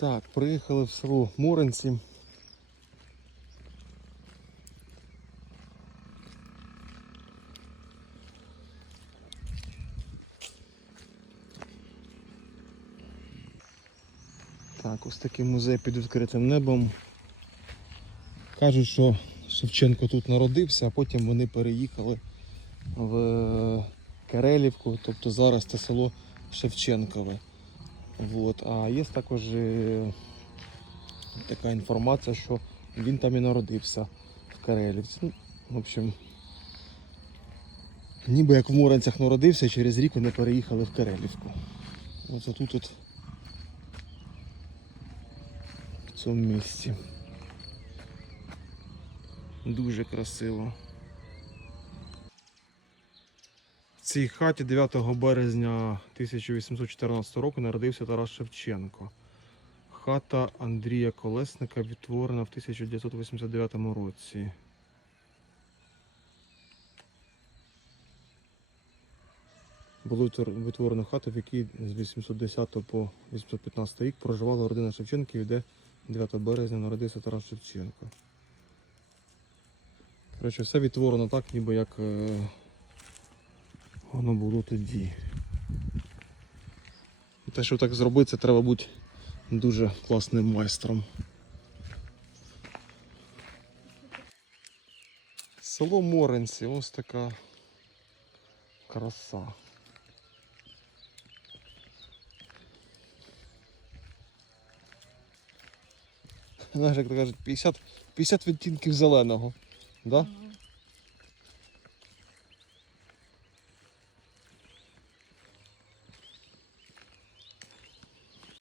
Так, приїхали в село Моренці. Так, ось такий музей під відкритим небом. Кажуть, що Шевченко тут народився, а потім вони переїхали в Карелівку, тобто зараз це село Шевченкове. Вот. А є також така інформація, що він там і народився в Карелівці. В общем, ніби як в Моренцях народився, і через рік вони переїхали в Карелівку. Оце тут от в цьому місці. Дуже красиво. Цій хаті 9 березня 1814 року народився Тарас Шевченко. Хата Андрія Колесника відтворена в 1989 році. Було відтворено хату, в якій з 810 по 815 рік проживала родина Шевченків, де 9 березня народився Тарас Шевченко. Коротше, все відтворено так, ніби як е, воно було тоді. Те, щоб так зробити, це треба бути дуже класним майстром. Село Моренці, ось така краса. Знаєш, як кажуть, 50, 50 відтінків зеленого. Да?